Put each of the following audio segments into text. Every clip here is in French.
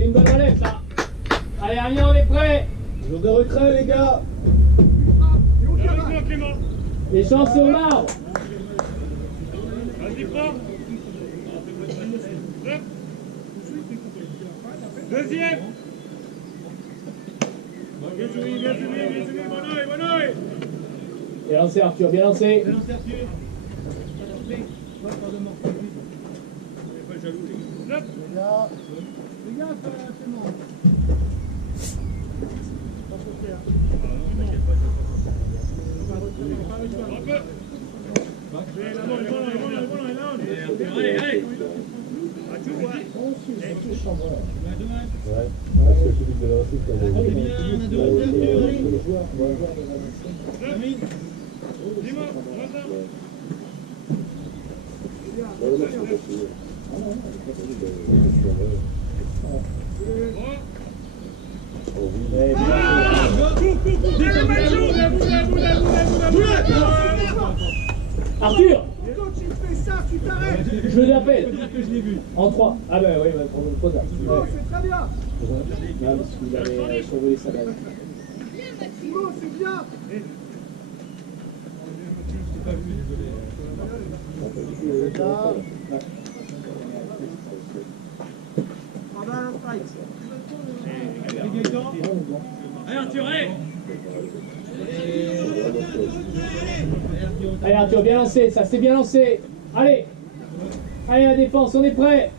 C'est une bonne relève, ça. Allez, Amiens, on est prêts. Jour de retrait, les gars. Les chances au marbre. Vas-y, prends. Deuxième. Bien joué, bien joué, bien joué. Bon oeil. Bien lancé, Arthur, bien lancé. Bien lancé, Arthur. Pas jaloux, les gars. Les gars, c'est bon. Allez, allez. Arthur, Quand tu fais ça, tu t'arrêtes. je l'appelle. En 3. Ah ben oui, trop tard. Simon, c'est très bien. Non, parce qu'il avait survolé sa balle. Simon, c'est bien. Allez, Arthur, allez. Allez Arthur, bien lancé, ça c'est bien lancé. Allez, allez la défense, on est prêt.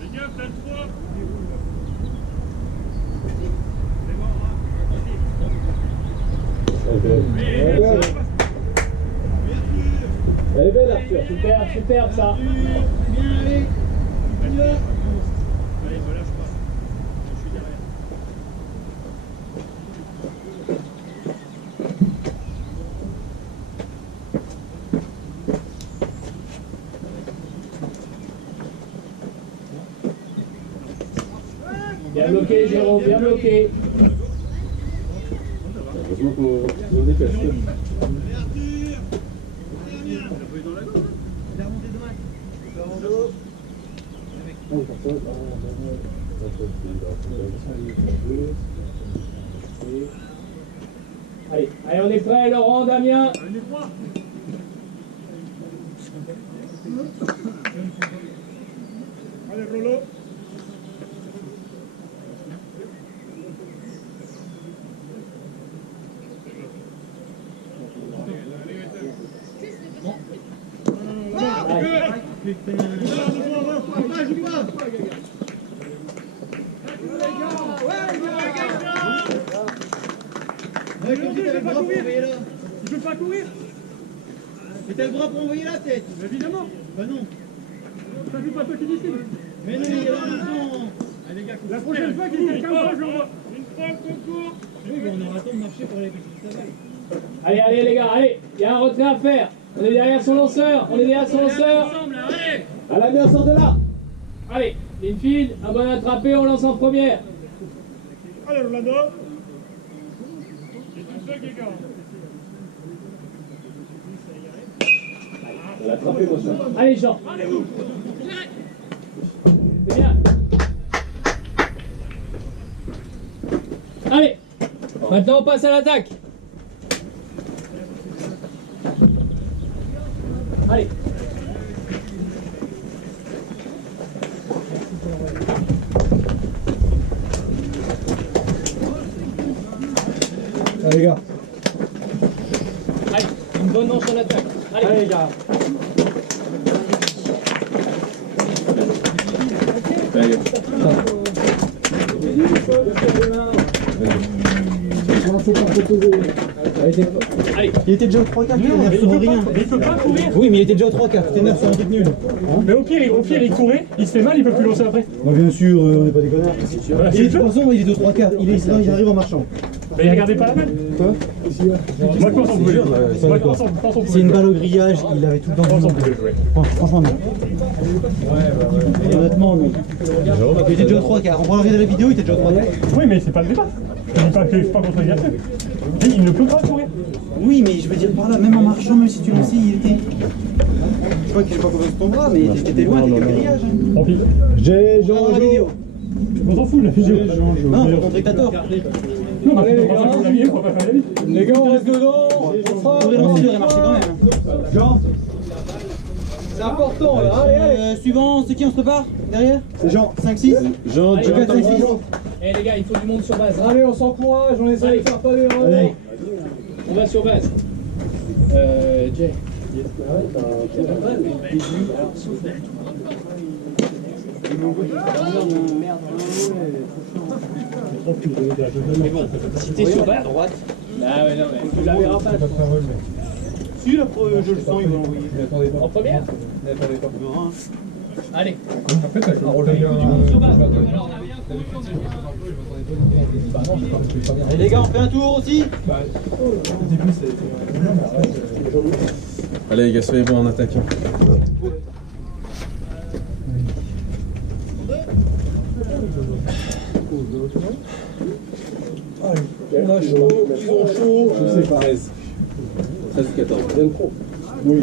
Les gars, t'as le 3. Elle est belle Arthur, superbe ça. Bien, allez. On y va. Allez, me lâche pas. Je suis derrière. Bien bloqué Jérôme, bien bloqué. Heureusement qu'on dépêche. Allez, allez, on est prêt, Laurent, Damien. Allez, 3. Allez, Rolo. Tu peux pas courir. Mais t'as le bras pour envoyer la tête. Évidemment. Bah non. Ça joue pas toi qui décide. Mais non, il y a l'argent. Allez, les gars, la prochaine fois qu'il y a quelqu'un de je l'envoie. Une fois concours. Oui, mais on aura le temps de marcher pour aller à la Allez, allez les gars, allez, il y a un retrait à faire. On est derrière son lanceur, on est derrière son lanceur. Ensemble, allez. À la mer, sort de là. Allez, infield, un bon attrapé, on lance en première. Allez, Rolando. C'est tout seul, les gars. Elle a attrapé, moi, ça. Allez Jean. Allez-vous. C'est bien. Allez, maintenant on passe à l'attaque. Allez. Allez, les gars. Allez, une bonne manche en attaque. Allez les gars. Allez. Il était déjà au 3-4, t'énerve sur rien. Il peut pas courir. Oui, mais il était déjà au 3-4, t'énerve sur un truc nul. Mais au pire, il courait, il se fait mal, il peut plus lancer après. Bah, bien sûr, on n'est pas des connards. Voilà, Et de toute façon, il est au 3-4, il arrive en marchant. Mais il regardait pas la balle. Quoi Moi, je pense qu'on pouvait jouer. Moi, je pense qu'on C'est pouvait une jouer. balle au grillage, il avait tout le temps. Je pense qu'on pouvait jouer. Franchement, non. Honnêtement, non. Il était déjà au 3-4. On pourra regarder la vidéo, il était déjà au 3-4. Oui, mais c'est pas le débat. C'est pas contre l'exercice. Il ne peut pas courir. Oui, mais je veux dire par là, même en marchant, même si tu lançais, il était. Je sais pas combien de ton bras, mais t'étais loin, t'étais au grillage. Tant pis. J'ai Jean la vidéo. On s'en fout de la vidéo. Non, faut montrer que t'as tort. Non, mais on va faire la vidéo, on va faire la vidéo. Les gars, on reste dedans. On fera. Le lancer devrait marcher quand même. Jean. C'est important là. Allez, allez. Suivant, c'est qui on se prépare derrière? C'est Jean. 5-6. Jean, Allez, Jean, 4, 5, 6. Eh les gars, il faut du monde sur base. Allez, on s'encourage, on essaie de faire pas d'erreur. Allez. On va sur base. Jay. Si t'es sur base. Ah ouais, non, mais tu la verras pas. Si, là, je le sens, ils vont l'envoyer. En première. N'attendez pas. Allez. En fait, elle a relevé Sur base. Allez les gars, on fait un tour aussi. Allez les gars, soyez bons en attaque. On a chaud, ils ont chaud. Je sais pas. 13 ou 14. Bien pro. Oui,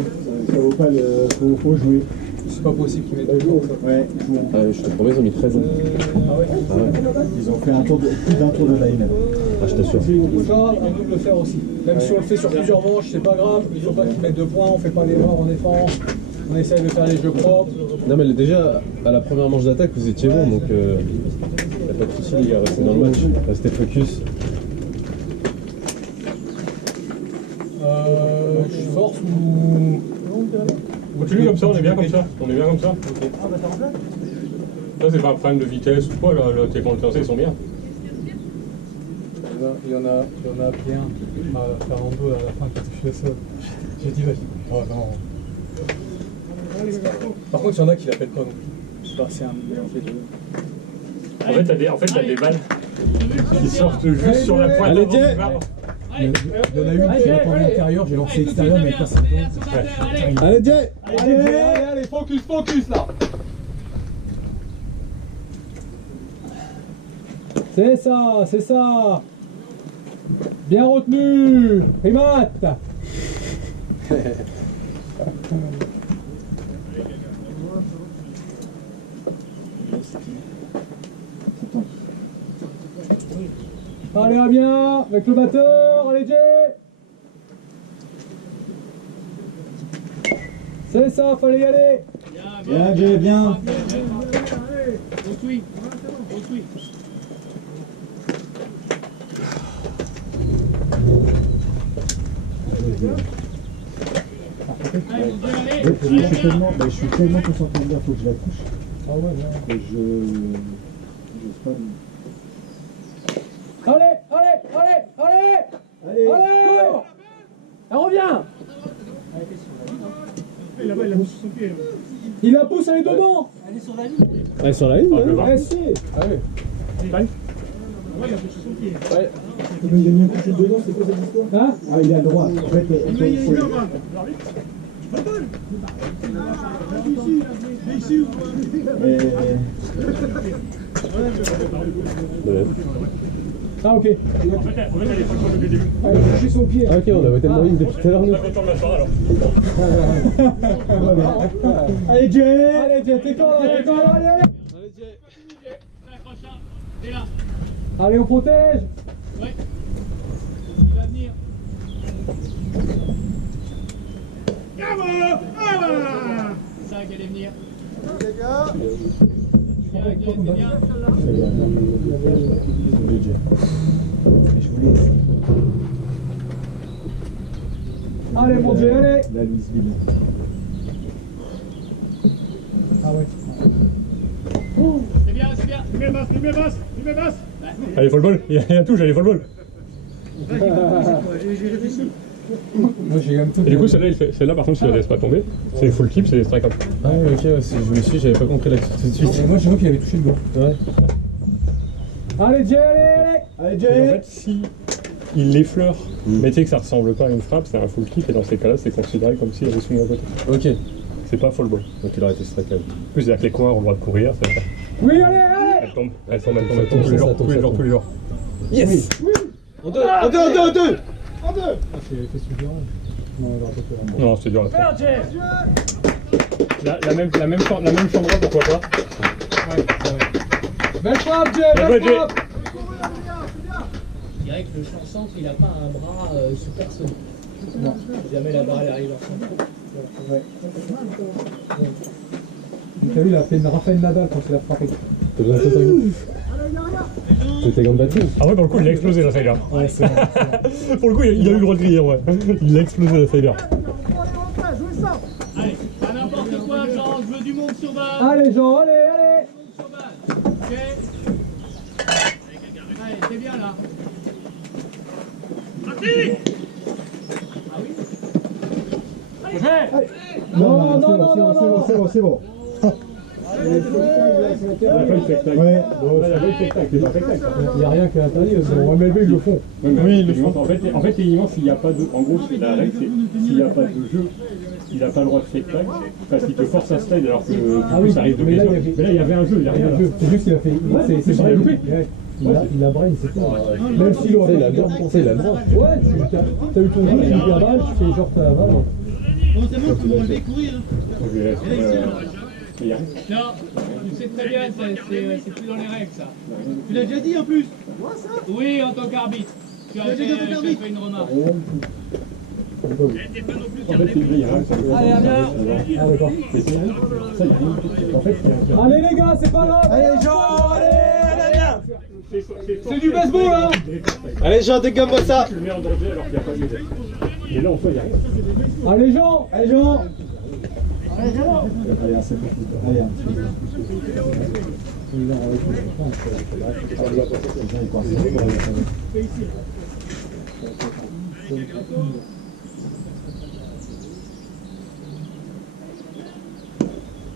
ça vaut pas le. Faut jouer. C'est pas possible qu'ils mettent autant. Ouais, Je te promets, ils ont mis 13 ans. Ah ouais. Ah ouais. ils ont fait plus d'un tour de line. Ah, je t'assure. Ça, à nous de le faire aussi. Même si on le fait sur plusieurs manches, c'est pas grave. Il faut pas qu'ils mettent 2 points, on fait pas d'erreur en défense. On essaye de faire les jeux propres. Non mais déjà, à la première manche d'attaque, vous étiez bon, donc y'a pas de soucis les gars, restez dans le match, restez focus. Je force ou. Continue comme ça, on est bien comme ça. On est bien comme ça. Ça, c'est pas un problème de vitesse ou quoi, là, tes comptes ils sont bien. Il y en a bien. Fernando à la fin qui a touché ça. J'ai dit vas-y. Oh non. Par contre, il y en a qui l'appellent pas non plus. Bah, c'est un mélange des deux. En fait, t'as des balles qui sortent juste sur la pointe. Allez, avant Jay. du barre. Il y en a une qui a répondu intérieur, j'ai lancé extérieur, mais pas ça. Allez Jay. Allez, focus là. C'est ça. Bien retenu, Primat. Allez, à bien, avec le batteur, allez Jay. C'est ça, fallait y aller. Bien, Jay, bien. On suit. Je suis tellement concentré dedans, faut que je la touche. Ah ouais, Et j'ose pas. Allez. Cours. Elle revient. Il la pousse, elle est dedans. Elle est sur la ligne. Elle est sur la ligne, Ah, je vais hein. voir. Allez. Il a mis un coup de dedans, c'est quoi cette histoire? Hein? Ah, il est à droite. En fait, Ah ok. En fait, elle est pas depuis le début. Elle a touché son pied. Ah, ok, on avait tellement ligne depuis tout à l'heure nous. Pas content de la soirée alors. Allez Jay, t'es quand là, allez. T'es là. Allez, on protège. Ouais. Il va venir. C'est ça qui allait venir. Les gars. Bien. Allez mon Dieu, allez. la Louisville. Ah ouais. C'est bien. Mets basse. Allez, faut le bol. Il y a un touche, allez, faut le bol. Moi j'ai même tout. Et du coup, celle-là, par contre, si elle laisse pas tomber, c'est full keep, c'est des strike up. Ah ok, ouais, je me suis, j'avais pas compris là tout de suite. Et moi j'ai vu qu'il avait touché le gars. Ouais. Allez Jay, allez. Allez, Et en Jay. fait, si il l'effleure, mais tu sais que ça ressemble pas à une frappe, c'est un full keep, et dans ces cas-là, c'est considéré comme s'il avait soumis à côté. Ok. C'est pas full ball. Donc il aurait été strike out. En plus, c'est-à-dire que les coureurs ont le droit de courir, ça, Oui, allez. elle tombe tous tombe, les jours, ça tombe, tous les ça jours, tombe. tous les jours. Yes. En deux, en deux. Ah, c'est super. Non, il aura pas fait la Non, c'est dur à faire. La même chambre, pourquoi pas? Ouais. Belle frappe, Jay, Bien belle joué, Jay. frappe. Je dirais que le champ centre, il n'a pas un bras super solide. Non. Si jamais la balle arrive en centre. Ouais. T'as vu, il a fait une Rafael Nadal quand il a frappé. T'as besoin de ça, t'as gants de batterie. Ah ouais, pour le coup, il a explosé la Cyber. Ouais, c'est vrai. Pour le coup, il a eu le droit de griller, ouais. Il a explosé la Cyber. Allez, pas n'importe quoi, Jean, je veux du monde sur balle. Allez, Jean, allez, allez. Sur balle. Ok. Allez, c'est bien là. Non, non, non, non, non. C'est bon. Il a pas eu de spectacle. Ouais. Bon, il a pas eu de spectacle, c'est pas spectacle. Il n'y a rien qui est interdit, au MLB ils le font. Oui, ils le font. En fait, techniquement, s'il n'y a pas de. En gros, la règle, c'est s'il n'y a pas de jeu, il n'a pas le droit de spectacle parce qu'il te force à slide alors que du coup, ça arrive de mais là, blessure. Mais là, il y avait un jeu, il n'y a rien là. C'est juste qu'il a fait. C'est il a brain. loupé. Ouais. Il a brain, c'est tout. Même s'il aurait Il a le droit. Il a le droit. Ouais, t'as eu ton jeu, tu fais la balle, tu fais genre t'as la balle. Bon, c'est bon, tu m'as enlevé courir. Donc, je laisse, il y a rien. Non, tu sais très bien, c'est plus dans les règles ça. Tu l'as déjà dit en plus. Oui, en tant qu'arbitre. Tu as fait une remarque. En fait, il y a rien. Allez, Amiens. Ah, d'accord. Mais c'est rien. Ça, il y a rien. En fait, c'est un. Allez les gars, c'est pas grave. Allez Jean, allez. C'est du baseball hein. Allez, Jean, dégomme ça. Tu le mets en danger alors qu'il n'y a pas de médaille. Et là, en soi, il n'y a rien. Allez Jean, allez Jean. Allez, un 7. Allez, un petit peu.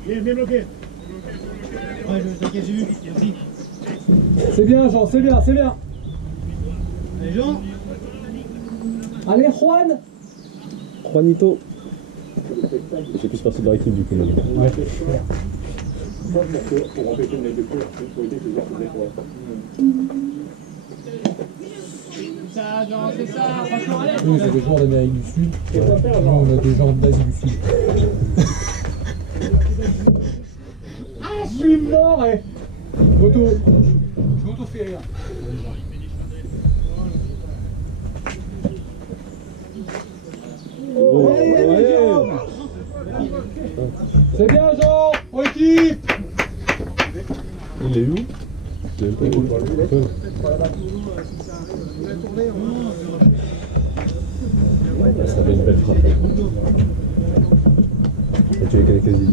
Bien bloqué. Ouais, t'inquiète, j'ai vu. Merci. C'est bien Jean, c'est bien, c'est bien. Allez, Jean. Allez Juan. Juanito. J'ai plus partie de leur équipe du coup. Ouais. Pour empêcher une lettre de cours, il faut éviter que les joueurs se découragent. Ça, Jean, c'est ça. Franchement, allez. Nous, c'est des joueurs d'Amérique du Sud. Nous, on a des gens d'Asie du Sud. Ah, je suis mort, eh. Je m'auto-fais rire. Oh, ouais. C'est bien, Jean. En équipe. Il est où? Je sais même pas. Ça fait une belle frappe. Et tu les connais quasi.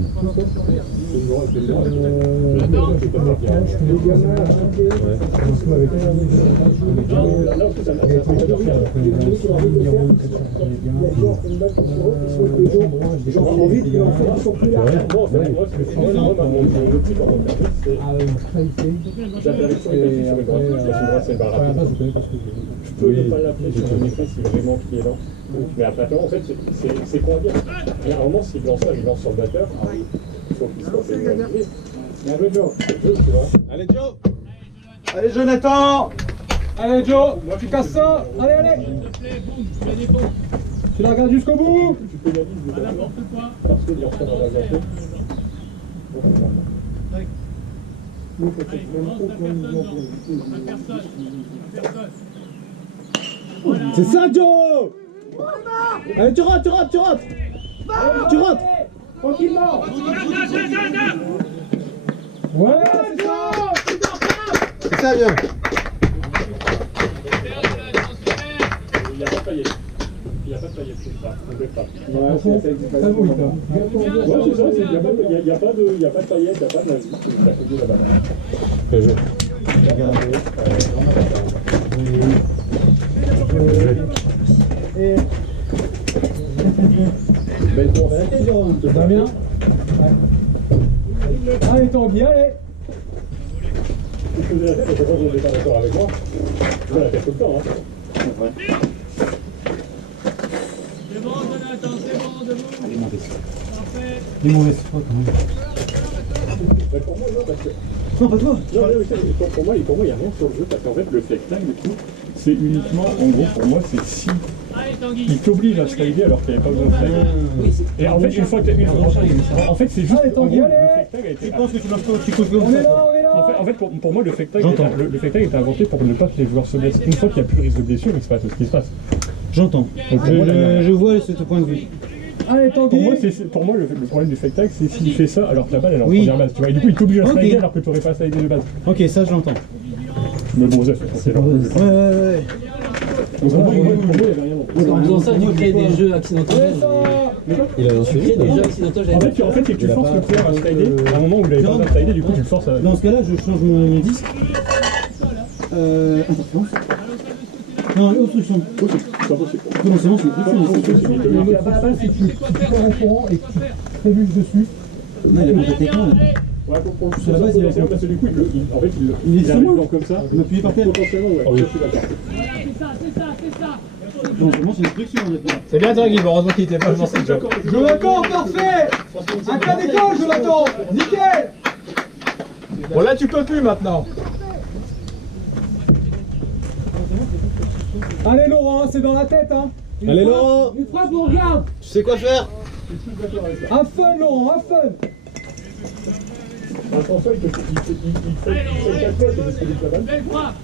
Je peux ne pas l'appeler sur un écran si vraiment qui est lent. Mais après, en fait, c'est quoi dire. Généralement, s'il lance ça, il lance sur le batteur. Il faut qu'il soit fait réaliser. Mais un peu de jeu, tu vois. Allez, Joe! Allez, Jonathan. Allez, Joe. Tu casses ça. Allez, allez. S'il te plaît, boum, tu fais des bons. Tu la regardes jusqu'au bout. Tu pénalises le batteur N'importe quoi. parce qu'il est en train d'engager. Allez, commence à personne, Jean. À personne. Voilà. C'est ça, Joe! Allez, tu rentres! Tu rentres! Tranquillement. Ouais, c'est ça. C'est ça, bien! Il n'y a pas de paillettes. Il n'y a pas de paillettes, c'est ça. On ne peut pas. Ça vaut, ça. Ouais, c'est ça, il n'y a pas de paillettes, il n'y a pas de magie. C'est à côté là-bas. Bien joué. Belle course. Damien. Ouais. Allez, Tanguy, allez. Si je faisais la tête, je pense que vous n'êtes pas d'accord avec moi. Je fais la tête tout le temps. Hein. C'est bon, Jonathan, c'est bon, debout. Allez, montez. Parfait. Les mauvaises fois quand même. Mais pour moi, non, parce que. Non, pas toi. Non, mais pour moi, il n'y a rien sur le jeu, parce qu'en fait, le spectacle, du coup, c'est uniquement, en gros, pour moi, c'est si Allez, Tanguy. il t'oblige à slider alors qu'il n'y avait pas besoin de slider. Et en fait, une fois que en fait, c'est juste. Allez, Tanguy, en gros, allez. le spectacle a été. Tu penses que tu marches pas, tu causes comme On est ça. là, on est là. En en fait, pour moi, le fake tag est inventé pour ne pas que les joueurs se blessent. Une fois qu'il n'y a plus de risque de blessure, il se passe ce qui se passe. J'entends. Je vois ce point de vue. Allez, Tanguy. Pour moi, le problème du fake tag, c'est s'il fait ça alors que la balle elle est en première base. Tu vois, et du coup, il t'oblige à slider alors que tu n'aurais pas slidé de base. Ok, ça je l'entends. Mais bon, ça c'est Ouais. Donc pour moi, il n'y avait rien d'autre. En faisant ça, tu crées des jeux accidentels. Il a Tu lancé. crées des jeux accidentels. En fait, c'est que tu forces le player à slider à un moment où il avait pas besoin de slider, du coup, tu le forces à. Dans ce cas-là, je change mon disque. Interférence. Non, obstruction. C'est pas possible. Non, c'est bon, c'est Il y a une autre façon, c'est que tu pars en courant et que tu trébuches dessus. Non, il a pas pété quand même. Ouais, pour le Sur la base, il a c'est parce que du coup, en fait, Il est sur moi. blanc comme ça. Il m'a appuyé par terre. Potentiellement, ouais. Je suis d'accord. Non, pour moi, c'est une obstruction, honnêtement. C'est bien Tanguy, heureusement qu'il était pas lancé le job. Jonathan, parfait. Un cas d'école, Jonathan. Nickel. Bon là tu peux plus maintenant. Allez, Laurent, c'est dans la tête, hein. Allez Laurent, Une frappe, on regarde. tu sais quoi faire? Un fun, Laurent, un fun. François, il fait 4 fois, c'est distribué la balle. Belle frappe.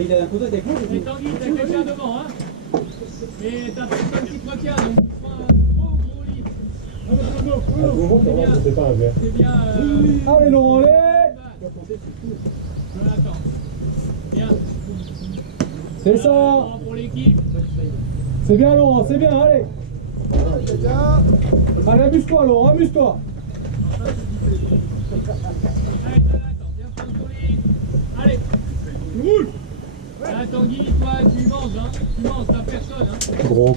Il a un contact avec moi. Mais Tanguy, t'as quelqu'un devant, hein. Et t'as personne qui te retient, donc tu feras un gros lit. À ce moment, vraiment, c'était pas un verre. C'est bien. Allez, Laurent, allez. Jonathan. Bien. C'est ça. Laurent pour l'équipe. C'est bien, Laurent, c'est bien, allez. Allez, amuse-toi, Laurent, amuse-toi. Allez, Jonathan, bien contrôlé. Allez. Roule. Là, Tanguy, toi, tu manges, hein. Tu manges, t'as personne, hein. Gros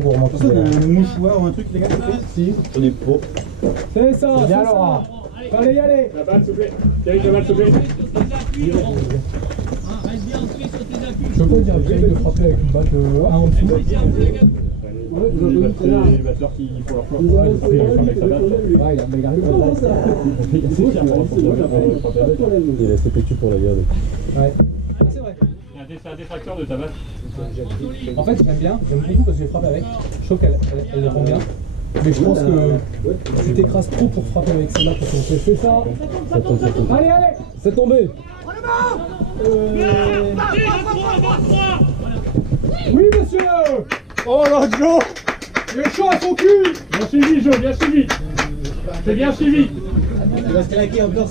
gourmand qui est là. Un mouchoir ou un truc, les gars. Si, j'en ai pas. C'est ça, c'est bien, ça. Laurent. Allez. Allez, y aller. La balle, s'il vous plaît. Thierry, la balle, s'il vous plaît. Reste sur tes appuis, Laurent. Hein, reste bien ancré sur tes appuis. Je peux dire bien de frapper avec une batte 1 en dessous. Ici, un peu, les gars. Les batteurs qui font leur choix. Après, il va avec sa balle. Ouais, il a méga rigolo. Il est assez fier pour la Il a fait pétu pour la garder. Ouais. C'est vrai. C'est un détracteur de ta balle. En fait, j'aime beaucoup parce que j'ai frappé avec. Je trouve qu'elle rend bien. Mais je pense que tu t'écrases trop pour frapper avec celle-là parce qu'on fait ça. Allez, allez. C'est tombé. Oui, monsieur. Oh là Joe. Il est chaud à son cul. Bien suivi, Joe, bien suivi. C'est bien suivi. Il va se claquer encore.